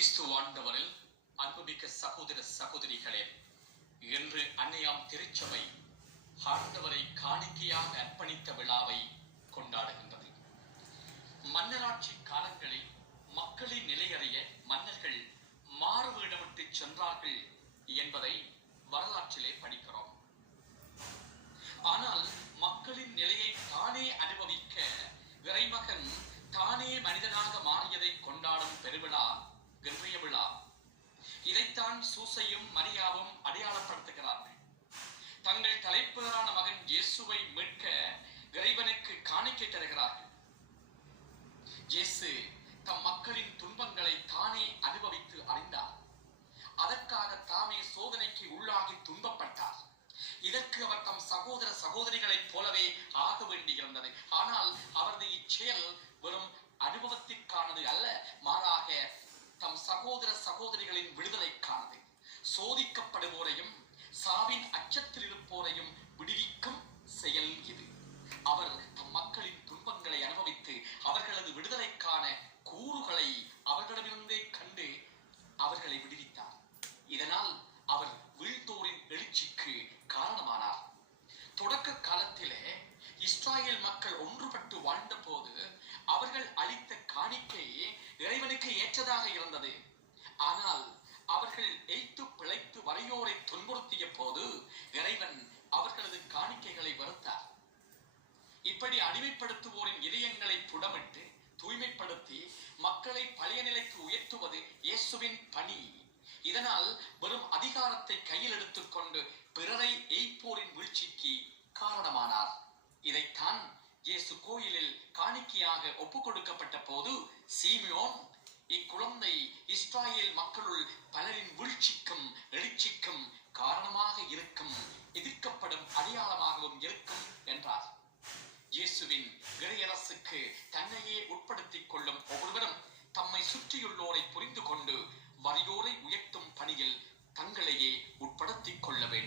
கிறிஸ்து ஆண்டவரில் அன்புமிக்க சகோதர சகோதரிகளே இன்று அன்னையாம் திருச்சபை ஆண்டவரை காணிக்கையாக அர்ப்பணித்த விழாவை கொண்டாடுகின்றது. மன்னராட்சி காலங்களில் மக்களின் நிலையறிய மன்னர்கள் மாறுவேடமிட்டு சென்றார்கள் என்பதை வரலாற்றிலே படிக்கிறோம். ஆனால் மக்களின் நிலையை தானே அனுபவிக்க இறைமகன் தானே மனிதனாக மாறியதை கொண்டாடும் பெருவிழா இதைத்தான் சூசையும் மரியாவும் அடையாளப்படுத்துகிறார்கள். தங்கள் தலைப்பேரான மகன் இயேசுவை மீட்க இறைவனுக்கு காணிக்கை தருகிறார்கள். இயேசு தம் மக்களின் துன்பங்களை தானே அனுபவித்து அறிந்தார். அதற்காக தாமே சோதனைக்கு உள்ளாகி துன்பப்பட்டார். இதற்கு அவர் தம் சகோதர சகோதரிகளைப் போலவே ஆக வேண்டியிருந்தது. ஆனால் அவரது இச்செயல் வெறும் அனுபவத்திற்கானது அல்ல மாறாக தம் சகோதர சகோதரிகளின் விடுதலைக்கானது. சோதிக்கப்படுவோரையும் சாவின் அச்சத்தில் இருப்போரையும் விடுவிக்கும் செயல் இது அவர் தம் மக்களின் துன்பங்களை அனுபவித்து அவர்களது விடுதலைக்கான கூறுகளை அவர்களிடமிருந்தே கண்டு அவர்களை விடுவித்தார் இதனால் அவர் வீழ்ந்தோரின் எழுச்சிக்கு காரணமானார் தொடக்க காலத்திலே இஸ்ராயேல் மக்கள் ஒன்றுபட்டு வாழ்ந்த போது அவர்கள் அளித்த காணிக்கை இறைவனுக்கு இருந்தது. ஆனால் அவர்கள் எய்த்து பிழைத்து வரையோரை துன்புறுத்திய போது இறைவன் அவர்களது காணிக்கைகளை வெறுத்தார். இப்படி அடிமைப்படுத்துவோரின் இதயங்களை புடமிட்டு தூய்மைப்படுத்தி மக்களை பழைய நிலைக்கு உயர்த்துவது இயேசுவின் பணி. இதனால் வெறும் அதிகாரத்தை கையில் எடுத்துக்கொண்டு பிறரை எய்ப்போரின் வீழ்ச்சிக்கு காரணமானார். இதைத்தான் இயேசு கோயிலில் காணிக்கையாக ஒப்புக் கொடுக்கப்பட்ட போது சீமியோன் இக்குழந்தை இஸ்ராயேல் மக்களுள் பலரின் வீழ்ச்சிக்கும் எழுச்சிக்கும் காரணமாக இருக்கும் எதிர்க்கப்படும் அடையாளமாகவும் இருக்கும் என்றார். இயேசுவின் இறையரசுக்கு தன்னையே உட்படுத்திக் கொள்ளும் ஒவ்வொருவரும் தம்மை சுற்றியுள்ளோரை புரிந்து கொண்டு வறியோரை உயர்த்தும் பணியில் தங்களையே உட்படுத்திக் கொள்ள வேண்டும்